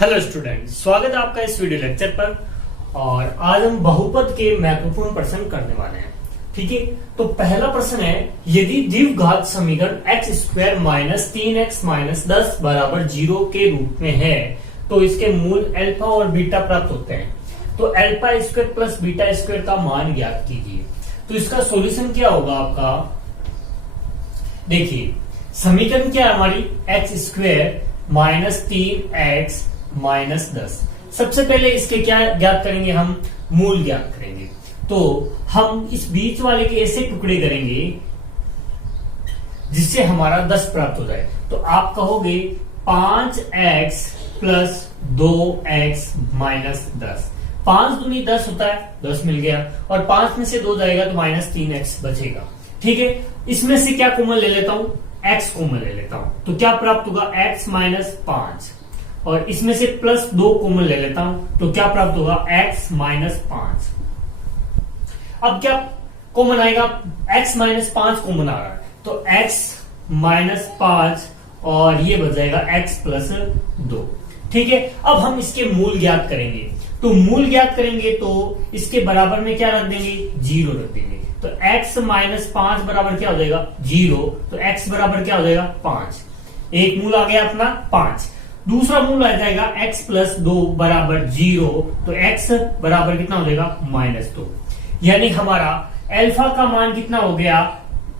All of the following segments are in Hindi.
हेलो स्टूडेंट, स्वागत है आपका इस वीडियो लेक्चर पर। और आज हम बहुपद के महत्वपूर्ण प्रश्न करने वाले हैं। ठीक है, तो पहला प्रश्न है, यदि द्विघात समीकरण x square minus 3x minus 10 बराबर 0 के रूप में है तो इसके मूल अल्फा और बीटा प्राप्त होते हैं। तो alpha square plus beta square का मान ज्ञात कीजिए। तो इसका सॉल्यूशन क्या होगा आपका? देखिए, समीकरण क्या है हमारी, x square minus 3x minus 10। सबसे पहले इसके क्या ज्ञात करेंगे, हम मूल ज्ञात करेंगे। तो हम इस बीच वाले के ऐसे टुकड़े करेंगे जिससे हमारा 10 प्राप्त हो जाए। तो आप कहोगे 5x प्लस 2x माइनस 10। 5 दूनी 10 होता है, 10 मिल गया, और 5 में से 2 जाएगा तो माइनस 3x बचेगा। ठीक है, इसमें से क्या कॉमन ले लेता हूं, x कॉमन ले लेता हूं। तो क्या प्राप्त होगा, x माइनस 5, और इसमें से प्लस 2 कॉमन ले लेता हूं तो क्या प्राप्त होगा, x माइनस 5। अब क्या कॉमन आएगा, x माइनस 5 कॉमन आ रहा है, तो x माइनस 5 और ये बच जाएगा x प्लस 2। ठीक है, अब हम इसके मूल ज्ञात करेंगे। तो मूल ज्ञात करेंगे तो इसके बराबर में क्या रख देंगे, 0 रख देंगे। तो x माइनस 5 बराबर क्या हो जाएगा, 0। तो x बराबर क्या हो जाएगा, 5। एक मूल आ गया अपना 5। दूसरा मूल आ जाएगा x प्लस 2 बराबर 0। तो x बराबर कितना हो जाएगा, माइनस 2। यानी हमारा अल्फा का मान कितना हो गया,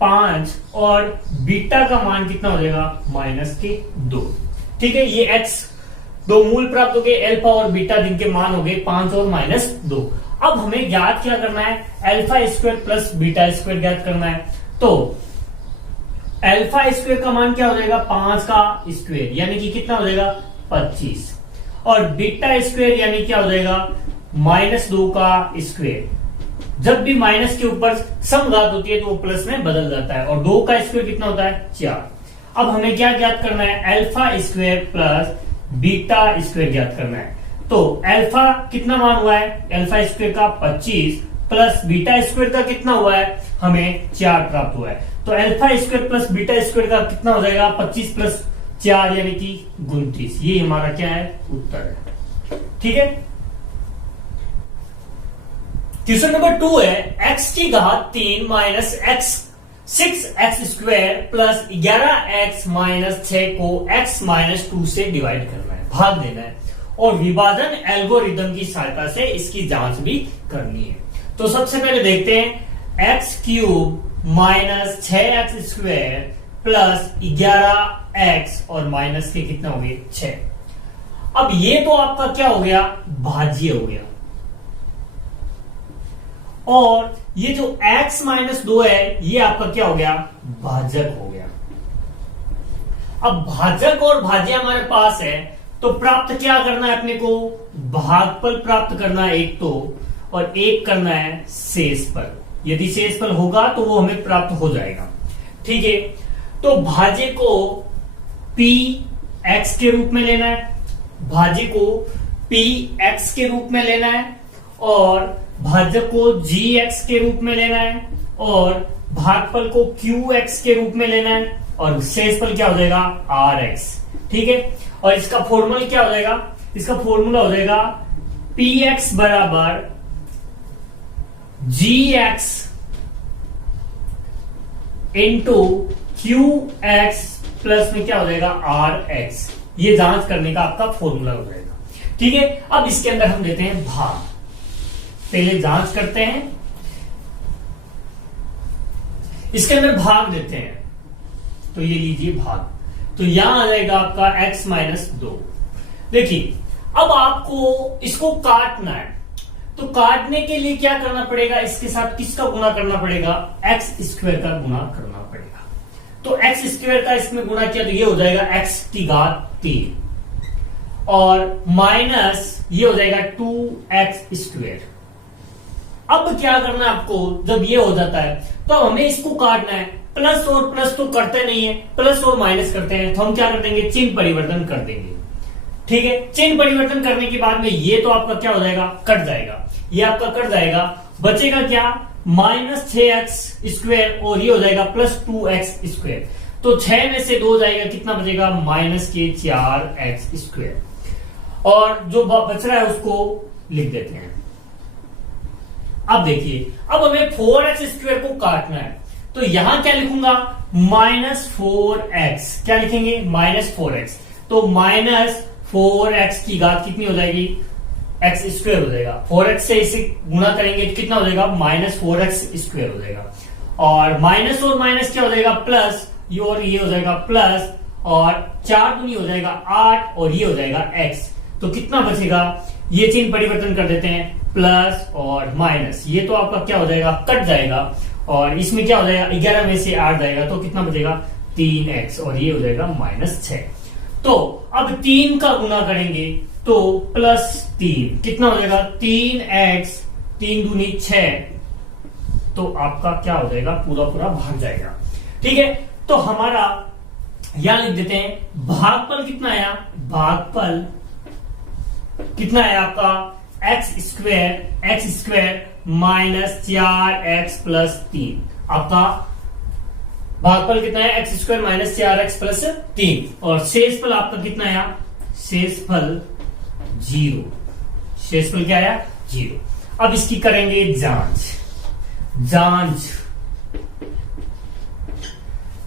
5, और बीटा का मान कितना हो जाएगा, माइनस के 2। ठीक है, ये x दो मूल प्राप्त हो गए, अल्फा और बीटा जिनके मान हो गए 5 और माइनस 2। अब हमें ज्ञात क्या करना है, alpha square plus beta square ज्ञात करना है। तो अल्फा स्क्वायर का मान क्या हो जाएगा, 5 का स्क्वायर यानी कि कितना हो जाएगा, 25, और बीटा स्क्वायर यानी क्या हो जाएगा, माइनस 2 का स्क्वायर। जब भी माइनस के ऊपर समघात होती है तो वो प्लस में बदल जाता है, और 2 का स्क्वायर कितना होता है, 4। अब हमें क्या ज्ञात करना है, alpha square plus beta square ज्ञात करना है। तो अल्फा कितना मान हुआ है, अल्फा स्क्वायर का 25 प्लस बीटा स्क्वायर का कितना हुआ है, हमें 4 प्राप्त हुआ है। तो alpha square plus beta square का कितना हो जाएगा, 25 प्लस 4 यानी कि 29। ये हमारा क्या है, उत्तर है। ठीक है, क्वेश्चन नंबर 2 है, x की घात 3 minus x 6x square plus 11x minus 6 को x माइनस 2 से डिवाइड करना है, भाग देना है, और विभाजन एल्गोरिदम की सहायता से इसकी जांच भी करनी है। तो सबसे पहले देखते हैं, x cube minus 6x square plus 11x और माइनस के कितना हो गए, 6। अब ये तो आपका क्या हो गया, भाज्य हो गया, और ये जो x माइनस 2 है ये आपका क्या हो गया, भाजक हो गया। अब भाजक और भाज्य हमारे पास है, तो प्राप्त क्या करना है अपने को, भागफल प्राप्त करना है एक तो, और एक करना है शेषफल। यदि शेषफल होगा तो वो हमें प्राप्त हो जाएगा। ठीक है, तो भाज्य को p x के रूप में लेना है, भाज्य को p x के रूप में लेना है, और भाजक को gx के रूप में लेना है, और भागफल को qx के रूप में लेना है, और शेषफल क्या हो जाएगा, rx। ठीक है, और इसका फॉर्मूला क्या हो जाएगा, इसका फॉर्मूला हो जाएगा px बराबर gx इंटू qx प्लस में क्या हो जाएगा, rx। ये जांच करने का आपका फॉर्मूला हो जाएगा। ठीक है, अब इसके अंदर हम देते हैं भाग। पहले जांच करते हैं, इसके अंदर भाग देते हैं। तो ये लीजिए भाग, तो यहां आ जाएगा आपका x माइनस 2। देखिए, अब आपको इसको काटना है, तो काटने के लिए क्या करना पड़ेगा, इसके साथ किसका गुणा करना पड़ेगा, x स्क्वायर का गुणा करना पड़ेगा। तो x स्क्वायर का इसमें गुणा किया तो ये हो जाएगा x की घात 3, और माइनस ये हो जाएगा 2x स्क्वायर। अब क्या करना है आपको, जब ये हो जाता है तो हमें इसको काटना है। प्लस और प्लस तो करते नहीं है, प्लस और माइनस करते हैं, तो हम क्या कर देंगे, चिन्ह परिवर्तन कर देंगे। ठीक है, चिन्ह परिवर्तन करने के बाद में ये तो आपका क्या हो जाएगा, कट जाएगा, ये आपका कट जाएगा, बचेगा क्या, माइनस 6x स्क्वायर, और ये हो जाएगा प्लस 2x स्क्वायर। तो 6 में से 2 जाएगा, कितना बचेगा, माइनस के 4x स्क्वायर। और जो बच रहा है उसको लिख देते हैं। अब देखिए, अब हमें 4x² को काटना है, तो यहां क्या लिखूंगा, -4x। क्या लिखेंगे, -4x। तो -4x की घात कितनी हो जाएगी, x² हो जाएगा। 4x से इसे गुणा करेंगे तो कितना हो जाएगा, -4x² हो जाएगा। और माइनस और माइनस क्या हो जाएगा, प्लस, ये और ये हो जाएगा प्लस, और 4 दूनी हो जाएगा 8, और ये हो जाएगा x। तो कितना बचेगा, ये चिन्ह परिवर्तन कर देते हैं, प्लस और माइनस, ये तो आपका क्या हो जाएगा, कट जाएगा, और इसमें क्या हो जाएगा, 11 में से 8 जाएगा, तो कितना बचेगा, 3x, और ये हो जाएगा -6। तो अब 3 का गुना करेंगे तो +3 कितना हो जाएगा, 3x, 3 दूनी 6, तो आपका क्या हो जाएगा, पूरा पूरा भाग जाएगा। ठीक है, तो हमारा यहां लिख देते हैं, भागफल कितना आया, भागफल कितना है आपका, x² -4x + 3। आपका भागफल कितना है, x² -4x + 3। और शेषफल आपका कितना आया, शेषफल 0। शेषफल क्या आया, 0। अब इसकी करेंगे जांच।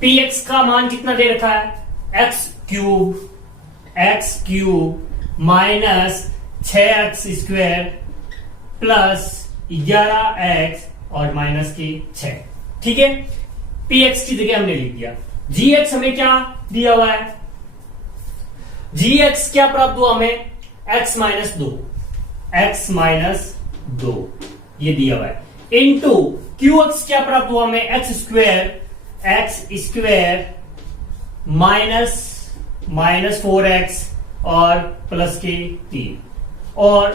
px का मान कितना दे रखा है, x³ -6x² + 11x और -6। ठीक है, px की जगह हमने लिख दिया। gx हमें क्या दिया हुआ है, gx क्या प्राप्त हुआ हमें, x - 2 ये दिया हुआ है, इनटू qx क्या प्राप्त हुआ हमें, x² -4x और +3, और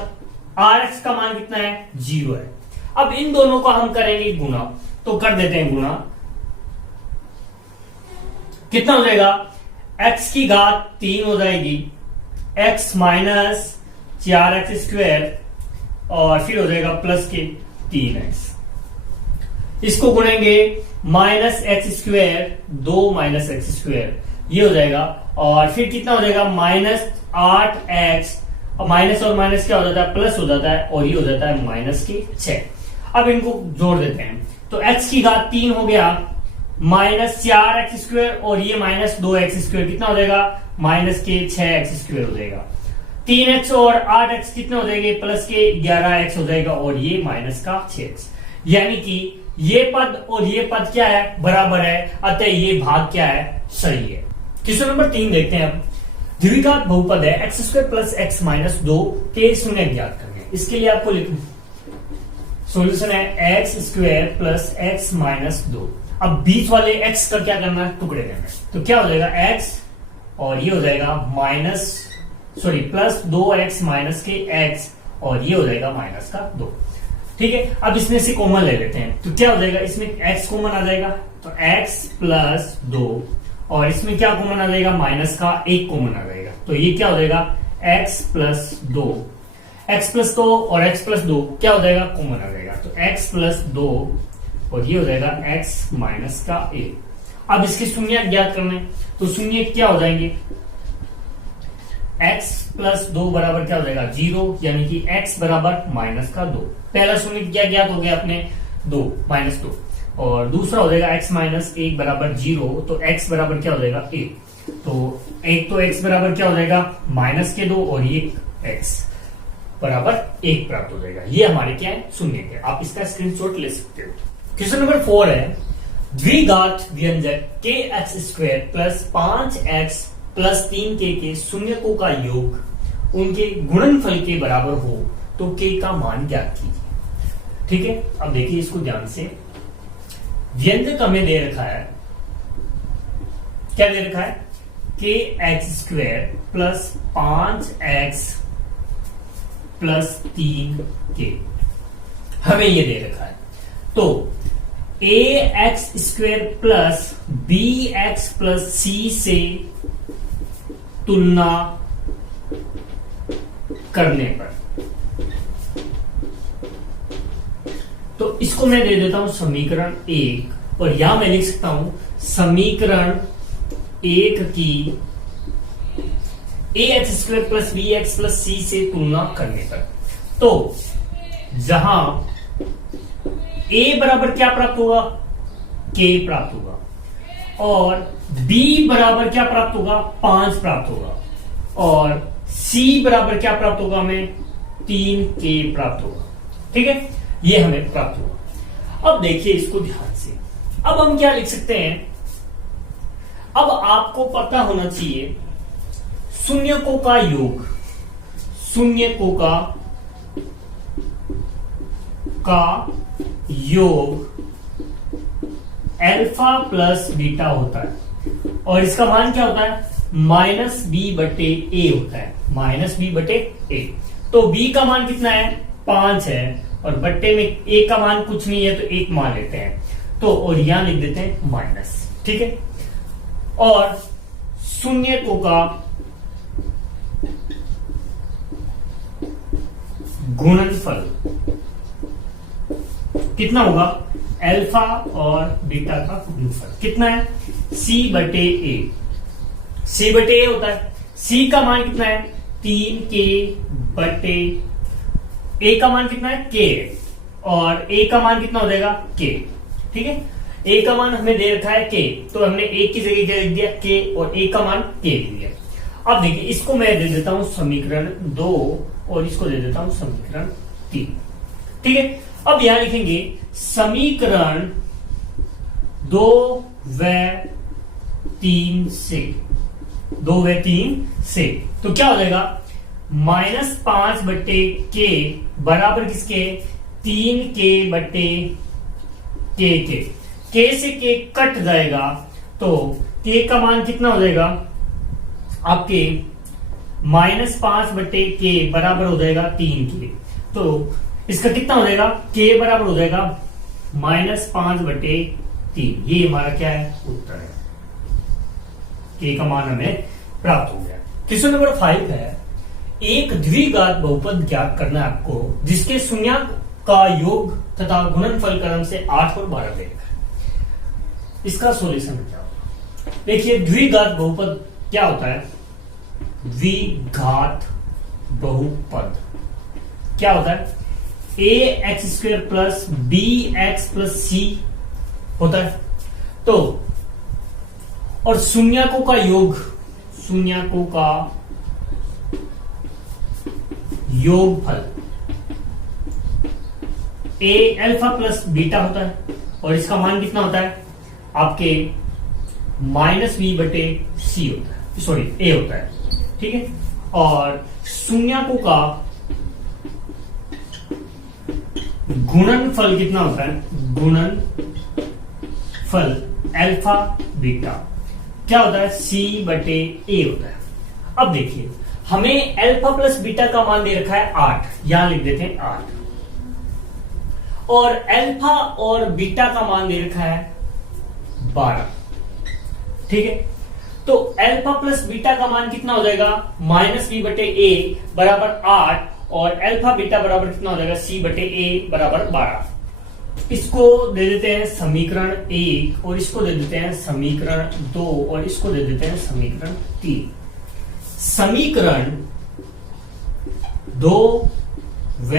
rx का मान कितना है, 0 है। अब इन दोनों को हम करेंगे गुणा, तो कर देते हैं गुणा, कितना हो जाएगा, x की घात 3 हो जाएगी, x - 4x² और फिर हो जाएगा +3x। इसको गुणेंगे, -x², 2 -x², ये हो जाएगा, और फिर कितना हो जाएगा, -8x, और माइनस और माइनस क्या हो जाता है, प्लस हो जाता है, और ये हो जाता है -6। अब इनको जोड़ देते हैं, तो x की घात 3 हो गया, -4x² और ये -2x², कितना हो जाएगा, -6x² हो जाएगा। 3x और 8x कितने हो जाएंगे, +11x हो जाएगा, और ये -6x। यानी कि ये पद और ये पद क्या है, बराबर है, अतः ये भाग क्या है, सही है। क्वेश्चन नंबर 3 देखते हैं। अब द्विघात बहुपद है x² + x - 2 के शून्य ज्ञात करने। इसके लिए आपको लिखना सॉल्यूशन है x² + x - 2। अब बीच वाले x का क्या करना है, टुकड़े करना है, तो क्या हो जाएगा, x और ये हो जाएगा +2x - x, और ये हो जाएगा -2। ठीक है, अब इसमें से कॉमन ले लेते हैं, तो क्या हो जाएगा, इसमें x कॉमन आ जाएगा, तो x + 2, और इसमें क्या कॉमन आ जाएगा, -1 कॉमन आ जाएगा, तो ये क्या हो जाएगा, x + 2, x + 2 और x + 2 क्या हो जाएगा, कॉमन आ जाएगा, तो x + 2 और ये हो जाएगा x - 1। अब इसके शून्य ज्ञात करने, तो शून्य क्या हो जाएंगे, x + 2 बराबर क्या हो जाएगा, 0, यानी कि x बराबर -2। पहला शून्य क्या ज्ञात हो गया अपने, 2 -2, और दूसरा हो जाएगा x - 1 बराबर 0, तो x बराबर क्या हो जाएगा, 1। तो एक तो x बराबर क्या हो जाएगा, -2, और ये x बराबर 1 प्राप्त हो जाएगा। ये हमारे क्या है, शून्य है। आप इसका स्क्रीनशॉट ले सकते हो। क्वेश्चन नंबर 4 है, द्विघात व्यंजक kx² + 5x + 3k के शून्यकों का योग उनके गुणनफल के बराबर हो तो k का मान ज्ञात कीजिए। ठीक है, अब देखिए इसको ध्यान से। व्यंजक हमें दे रखा है, क्या दे रखा है, kx² + 5x + 3k हमें ये दे रखा है। तो ax² + bx + c से तुलना करने पर, तो इसको मैं दे देता हूं समीकरण 1, और यहां मैं लिख सकता हूं समीकरण 1 की A X square plus B X plus C से तुलना करने पर। तो जहां ए बराबर क्या प्राप्त होगा, के प्राप्त होगा, और बी बराबर क्या प्राप्त होगा, 5 प्राप्त होगा, और सी बराबर क्या प्राप्त होगा, हमें 3 के प्राप्त होगा। ठीक है, ये हमें प्राप्त होगा। अब देखिए इसको ध्यान से, अब हम क्या लिख सकते हैं, अब आपको पता होना चाहिए शून्यकों का योग, शून्यकों का योग अल्फा प्लस बीटा होता है, और इसका मान क्या होता है, माइनस बी बटे ए होता है, माइनस बी बटे ए। तो बी का मान कितना है, 5 है, और बट्टे में ए का मान कुछ नहीं है तो 1 मान लेते हैं, तो और यहां लिख देते हैं माइनस। ठीक है, और शून्यकों का गुणनफल कितना होगा, अल्फा और बीटा का गुणनफल कितना है, सी बटे ए, सी बटे ए होता है। सी का मान कितना है, 3 के बटे ए का मान कितना है, के, और ए का मान कितना हो जाएगा, के। ठीक है, ए का मान हमें दे रखा है के, तो हमने ए की जगह क्या लिख दिया, के, और ए का मान के लिख दिया। अब देखिए इसको मैं दे देता हूं समीकरण 2 और इसको दे देता हूं समीकरण 3। ठीक है, अब यहां लिखेंगे समीकरण 2 व 3 से, 2 व 3 से, तो क्या हो जाएगा, -5 बटे के बराबर किसके, 3 के बटे के से के कट जाएगा, तो के का मान कितना हो जाएगा आपके, -5 बटे के बराबर हो जाएगा 3 के, तो इसका कितना हो जाएगा, के बराबर हो जाएगा -5 बटे 3। ये हमारा क्या है, उत्तर है, के का मान हमें प्राप्त हो गया। क्वेश्चन नंबर 5 है, एक द्विघात बहुपद ज्ञात करना है आपको, जिसके शून्याङ्क का योग तथा गुणनफल क्रम से 8 और 12 दे रखा है। इसका सॉल्यूशन क्या होगा, देखिए द्विघात बहुपद क्या होता है, द्विघात बहुपद क्या होता है, A X square plus B X plus C होता है। तो और शून्यकों का योग, शून्यकों का योगफल ए अल्फा प्लस बीटा होता है, और इसका मान कितना होता है आपके -b बटे सी होता है, सॉरी ए होता है। ठीक है, और शून्यकों का गुणनफल कितना होता है, गुणनफल अल्फा बीटा क्या होता है, सी बटे ए होता है। अब देखिए हमें अल्फा प्लस बीटा का मान दे रखा है 8, यहां लिख देते हैं 8, और अल्फा और बीटा का मान दे रखा है 12। ठीक है, तो अल्फा प्लस बीटा का मान कितना हो जाएगा, -b बटे ए बराबर 8, और अल्फा बीटा बराबर कितना हो जाएगा, c बटे ए बराबर 12। इसको दे देते हैं समीकरण 1, और इसको दे देते हैं समीकरण 2, और इसको दे देते हैं समीकरण 3। समीकरण 2 व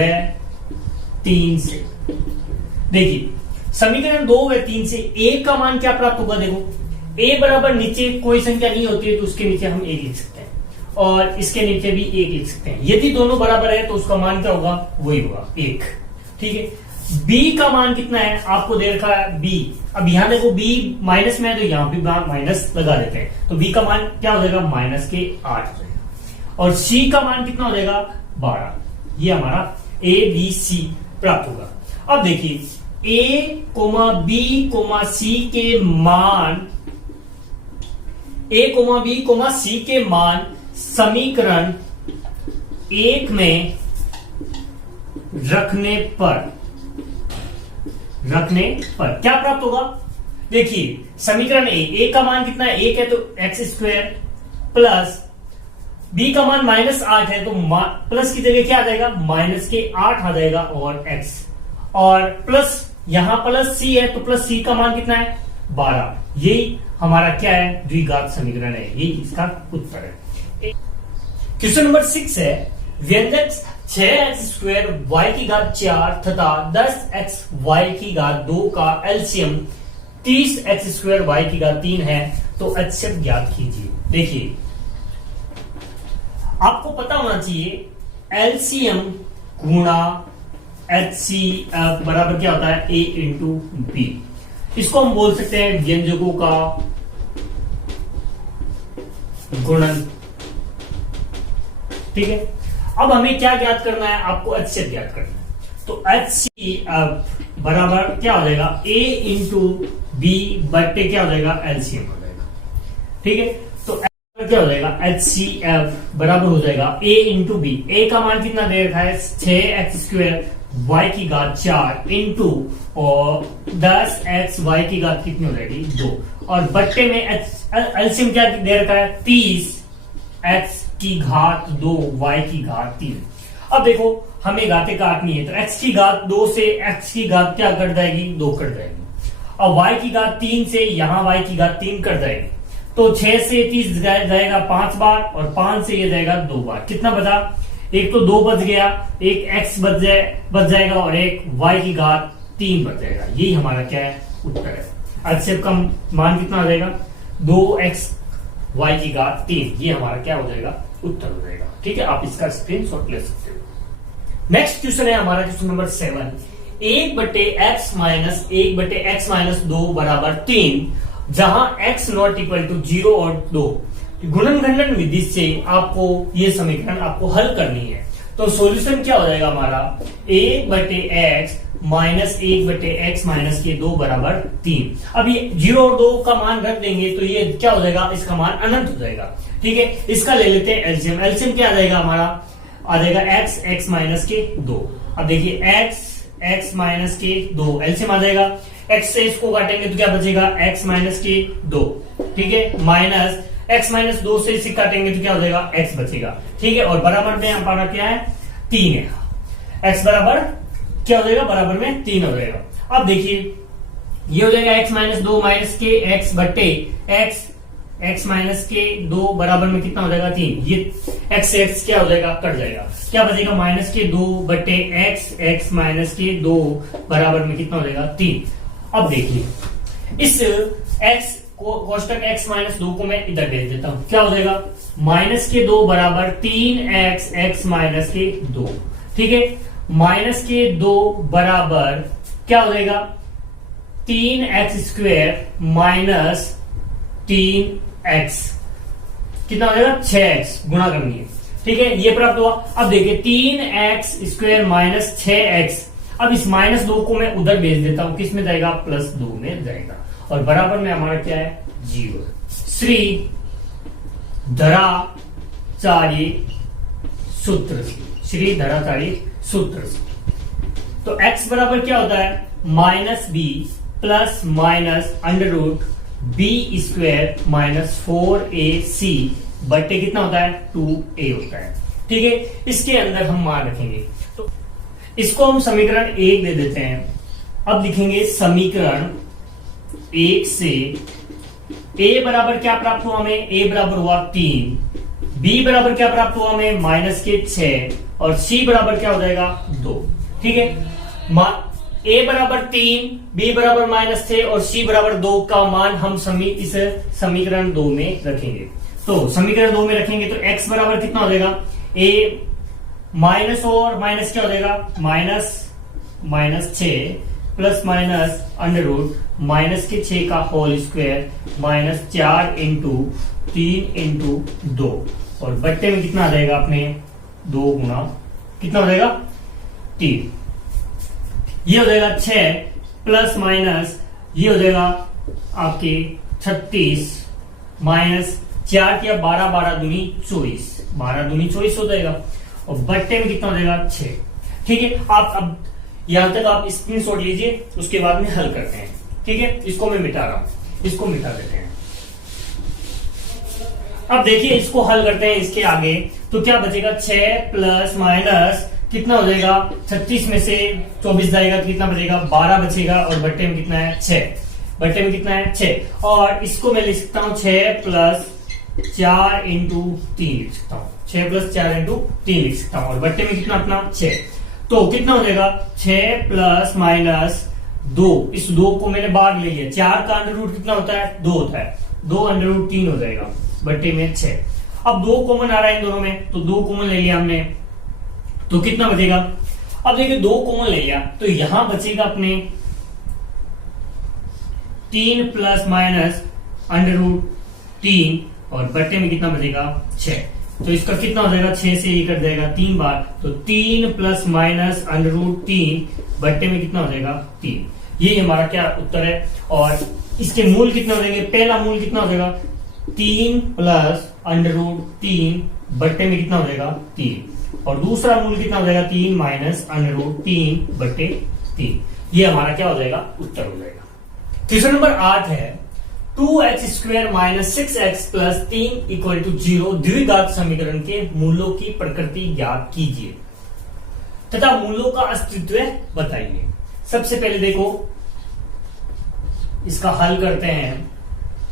3 से देखिए, समीकरण 2 व 3 से a का मान क्या प्राप्त होगा, देखो a बराबर नीचे कोई संख्या नहीं होती है तो उसके नीचे हम 1 लिख सकते हैं, और इसके नीचे भी 1 लिख सकते हैं। यदि दोनों बराबर है तो उसका मान क्या होगा, वही होगा 1। ठीक है, b का मान कितना है, आपको दे रखा है b। अब यहां देखो b माइनस में है तो यहां भी माइनस लगा देते हैं, तो b का मान क्या हो जाएगा, -8 हो जाएगा, और c का मान कितना हो जाएगा, 12। ये हमारा a b c प्राप्त होगा। अब देखिए a, b, c के मान, a, b, c के मान समीकरण 1 में रखने पर क्या प्राप्त होगा, देखिए समीकरण a का मान कितना है, 1 है तो एक्स स्क्वायर, प्लस b का मान -8 है तो प्लस की जगह क्या आ जाएगा, -8 आ जाएगा, और x, और प्लस यहां प्लस c है तो प्लस c का मान कितना है, 12। यही हमारा क्या है, द्विघात समीकरण है, यही इसका उत्तर है। क्वेश्चन नंबर 6 है व्यंजक 6x² y की घात 4 तथा 10x y की घात 2 का एलसीएम 30x² y की घात 3 है, तो एचसीएफ ज्ञात कीजिए। देखिए आपको पता होना चाहिए एलसीएम गुणा एचसीएफ बराबर क्या होता है, a इंटू बी। इसको हम बोल सकते हैं व्यंजकों का गुणन। ठीक है, अब हमें क्या ज्ञात करना है, आपको एचसीएफ ज्ञात करना है। तो एचसीएफ बराबर क्या हो जाएगा, a इंटू बी बट्टे क्या हो जाएगा, एलसीएम हो जाएगा। ठीक है, तो क्या हो जाएगा, एचसीएफ बराबर हो जाएगा a इंटू बी। ए का मान कितना दे रखा है, 6x² y की घात 4 इंटू और 10x y की घात कितनी हो जाएगी, 2, और बट्टे में एलसीएम क्या दे रखा है, 30x की घात 2 y की घात 3। अब देखो हमें घातें काटनी है, तो x की घात 2 से x की घात क्या कट जाएगी, 2 कट जाएगी, और y की घात 3 से यहां y की घात 3 कट जाएगी। तो 6 से 30 जाएगा 5 बार, और 5 से ये जाएगा 2 बार। कितना बचा, एक तो 2 बच गया, एक x बच जाएगा, और एक y की घात 3 बच जाएगा। यही हमारा क्या है, उत्तर है। एचसीएफ का मान कितना हो जाएगा, 2x y की घात 3। ये हमारा क्या हो जाएगा, उत्तर हो जाएगा। ठीक है, आप इसका स्क्रीनशॉट ले सकते हो। नेक्स्ट क्वेश्चन है हमारा क्वेश्चन नंबर 7, 1/x-1/x-2 बराबर 3, जहां x नॉट इक्वल टू 0 और 2। गुणन खंडन विधि से आपको ये समीकरण आपको हल करनी है। तो सॉल्यूशन क्या हो जाएगा हमारा, 1/x माइनस 1/x माइनस के 2 बराबर 3। अब ये 0 और 2 का मान रख देंगे तो ये क्या हो जाएगा, इसका मान अनंत हो जाएगा। ठीक है, इसका ले लेते हैं एलसीएम। एलसीएम क्या आ जाएगा हमारा, आ जाएगा x माइनस के 2। अब देखिए x माइनस के 2 एलसीएम आ जाएगा, x से इसको काटेंगे तो क्या बचेगा, x माइनस के 2। ठीक है, माइनस x माइनस 2 से इसे काटेंगे तो क्या हो जाएगा, x बचेगा। ठीक है, और बराबर में हमारा क्या है, 3 है। x बराबर क्या हो जाएगा, बराबर में 3 हो जाएगा। अब देखिए ये हो जाएगा x माइनस 2 माइनस के x बट्टे x माइनस के 2 बराबर में कितना हो जाएगा, 3। ये x से x क्या हो जाएगा, कट जाएगा। क्या बचेगा, माइनस के 2 बट्टे x माइनस के 2 बराबर में कितना हो जाएगा, 3। अब देखिए इस x को कोष्टक x माइनस 2 को मैं इधर भेज देता हूं, क्या हो जाएगा, माइनस के 2 बराबर 3x x माइनस के 2। ठीक है, माइनस के 2 बराबर क्या हो जाएगा, 3x² माइनस 3x कितना हो जाएगा, 6x गुणा करनी है। ठीक है, ये प्राप्त हुआ। अब देखिए 3x² माइनस 6x, अब इस माइनस 2 को मैं उधर भेज देता हूं, किस में जाएगा, +2 में जाएगा, और बराबर में हमारा क्या है, 0। श्री धराचार्य सूत्र से, श्री धराचार्य सूत्र से। तो x बराबर क्या होता है, -b plus minus √b² minus 4ac बट्टे कितना होता है, 2a होता है। ठीक है, इसके अंदर हम मान रखेंगे, तो इसको हम समीकरण 1 दे देते हैं। अब लिखेंगे समीकरण 1 से a बराबर क्या प्राप्त हुआ हमें, a बराबर हुआ 3, b बराबर क्या प्राप्त हुआ हमें, -6, और c बराबर क्या हो जाएगा, 2। ठीक है, a बराबर 3, b बराबर -6 और c बराबर 2 का मान हम इस समीकरण 2 में रखेंगे। तो समीकरण 2 में रखेंगे तो x बराबर कितना हो जाएगा, a माइनस और माइनस क्या हो जाएगा, -6 प्लस माइनस माइनस के 6 का whole square minus 4 into 3 into 2, और बट्टे में कितना आ जाएगा अपने 2 गुणा कितना हो जाएगा, 3। ये हो जाएगा 6 प्लस माइनस ये हो जाएगा आपके 36 माइनस 4 किया 12, 12 दूनी 24, 12 दूनी 24 हो जाएगा, और बट्टे में कितना हो जाएगा, 6। ठीक है, आप अब यहां तक आप स्क्रीनशॉट लीजिए, उसके बाद में हल करते हैं। ठीक है, इसको मैं मिटा रहा हूं, इसको मिटा देते हैं। अब देखिए इसको हल करते हैं इसके आगे, तो क्या बचेगा, 6 प्लस माइनस कितना हो जाएगा, 36 में से 24 जाएगा तो कितना बचेगा, 12 बचेगा, और बट्टे में कितना है, 6। बट्टे में कितना है, 6, और इसको मैं लिख सकता हूं 6 प्लस 4 इंटू 3 लिख सकता हूं। 6 प्लस 4 इंटू 3 लिख सकता हूं, और बट्टे में कितना अपना 6, तो कितना हो जाएगा 6 प्लस माइनस 2, इस 2 को मैंने बाहर ले लिया, 4 का अंडर रूट कितना होता है 2 होता है, 2 अंडर रूट 3 हो जाएगा बट्टे में 6। अब 2 कॉमन आ रहा है इन दोनों में, तो 2 कॉमन ले लिया हमने, तो कितना बचेगा, अब देखिए 2 कॉमन ले लिया तो यहां बचेगा अपने 3 प्लस माइनस अंडर रूट 3, और बट्टे में कितना बचेगा 6, तो इसका कितना हो जाएगा 6 से ये कट जाएगा 3 बार, तो 3 प्लस माइनस अंडर रूट 3 बट्टे में कितना हो जाएगा 3, ये हमारा क्या उत्तर है। और इसके मूल कितने हो जाएंगे, पहला मूल कितना हो जाएगा 3 प्लस अंडर रूट 3 बट्टे में कितना हो जाएगा 3, और दूसरा मूल कितना हो जाएगा 3 माइनस अंडर रूट 3 बट्टे 3, ये हमारा क्या हो जाएगा उत्तर हो जाएगा। क्वेश्चन नंबर 8 है 2x² minus 6x plus 3 equal to 0 द्विघात समीकरण के मूलों की प्रकृति ज्ञात कीजिए तथा मूलों का अस्तित्व बताइए। सबसे पहले देखो इसका हल करते हैं,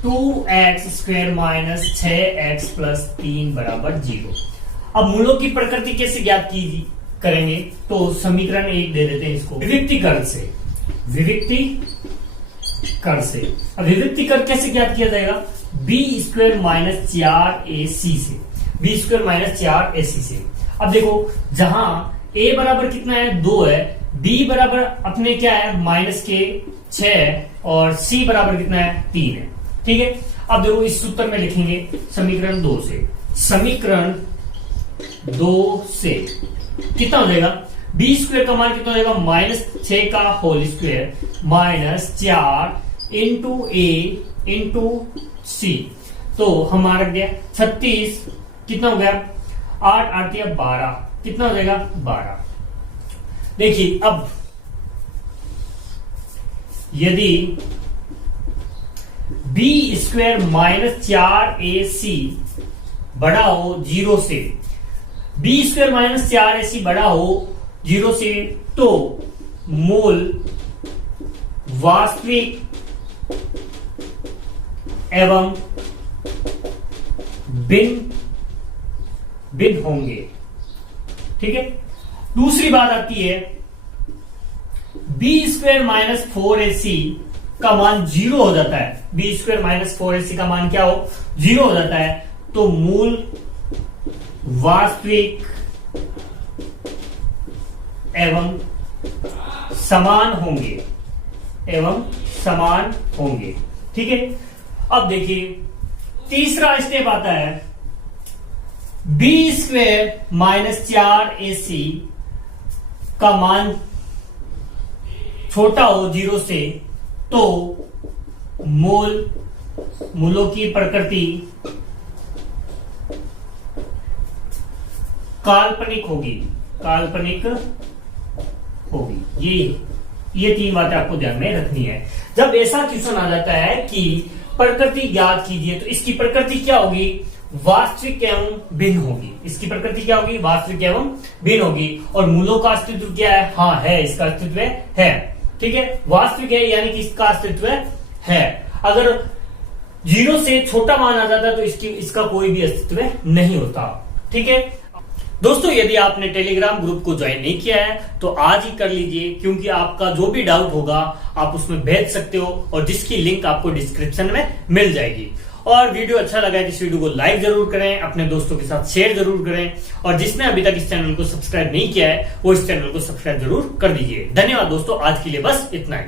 2x² माइनस 6x प्लस 3 बराबर 0। अब मूलों की प्रकृति कैसे ज्ञात की करेंगे, तो समीकरण 1 दे देते हैं इसको विविक्तीकरण से, विविक्तीकरण से। अब विविक्तीकरण कैसे ज्ञात किया जाएगा, b² माइनस 4ac से, b² माइनस 4ac से। अब देखो जहां a बराबर कितना है 2 है, b बराबर अपने क्या है माइनस के 6 और c बराबर कितना है 3 है, ठीक है। अब देखो इस सूत्र में लिखेंगे समीकरण 2 से, समीकरण 2 से कितना हो जाएगा, b² का मान कितना हो जाएगा माइनस 6 का whole square minus 4 into a into c, तो हमारा गया 36, कितना हो गया 8 8 या 12, कितना हो जाएगा 12। देखिए अब यदि b² माइनस 4ac बड़ा हो 0 से, b² माइनस 4ac बड़ा हो 0 से, तो मूल वास्तविक एवं भिन्न होंगे, ठीक है। दूसरी बात आती है b² माइनस 4ac का मान 0 हो जाता है, b² माइनस 4ac का मान क्या हो 0 हो जाता है, तो मूल वास्तविक एवं समान होंगे, एवं समान होंगे, ठीक है। अब देखिए तीसरा स्टेप आता है, b² माइनस 4ac का मान छोटा हो 0 से, तो मूलों की प्रकृति काल्पनिक होगी, काल्पनिक होगी। ये 3 बातें आपको ध्यान में रखनी है। जब ऐसा क्वेश्चन आ जाता है कि प्रकृति ज्ञात कीजिए, तो इसकी प्रकृति क्या होगी, वास्तविक एवं भिन्न होगी। इसकी प्रकृति क्या होगी, वास्तविक एवं भिन्न होगी। और मूलों का अस्तित्व क्या है, हाँ है, इसका अस्तित्व है, ठीक है, वास्तविक है यानी कि इसका अस्तित्व है। अगर 0 से छोटा मान आ जाता है तो इसका कोई भी अस्तित्व नहीं होता, ठीक है। दोस्तों यदि आपने टेलीग्राम ग्रुप को ज्वाइन नहीं किया है तो आज ही कर लीजिए, क्योंकि आपका जो भी डाउट होगा आप उसमें भेज सकते हो, और जिसकी लिंक आपको डिस्क्रिप्शन में मिल जाएगी। और वीडियो अच्छा लगा है तो इस वीडियो को लाइक जरूर करें, अपने दोस्तों के साथ शेयर जरूर करें, और जिसने अभी तक इस चैनल को सब्सक्राइब नहीं किया है वो इस चैनल को सब्सक्राइब जरूर कर दीजिए। धन्यवाद दोस्तों, आज के लिए बस इतना ही।